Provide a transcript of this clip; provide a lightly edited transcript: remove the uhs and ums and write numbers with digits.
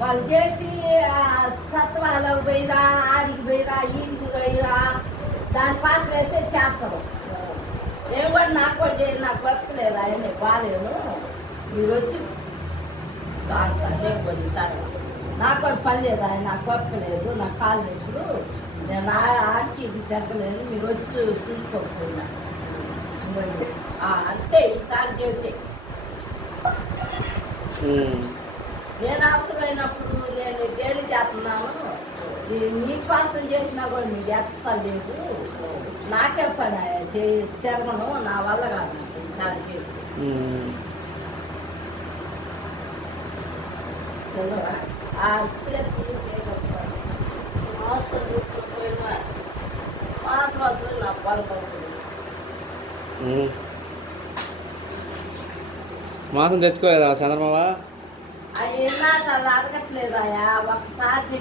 వాళ్ళు చేసి సత్వాలకు పోయిరా, ఆడికి పోయిరా, ఈడికి పోయిరా, దాని పాత్ర అయితే చేస్తారు. నేను కూడా నాకు కూడా చేయాలి, నాకు వర్క్ లేదు, అవన్నీ బాగాలేను, మీరు వచ్చి బాగుంటారు కొడుతారు. నాకు కూడా పని లేదు, ఆయన నాకు వర్క్ లేదు, నాకు కాలు లేదు, నేను ఆడికి ఇది తగ్గలేదు, మీరు వచ్చి చూసుకోకపోయినా అంతే. ఈసారి చేసి నేను అవసరమైనప్పుడు నేను డైలీ చేస్తున్నాను, నీ కోసం చేసినా కూడా మీకు చేస్తలేదు, నాకే పని తిరగను, నా వల్ల కాదు ఈసారి చేసి. ఇప్పుడే మాసం నా పొలం మాసం తెచ్చుకోలేదా చంద్రబాబు? అవి నాకు అలా అడగట్లేదా, ఒకసారి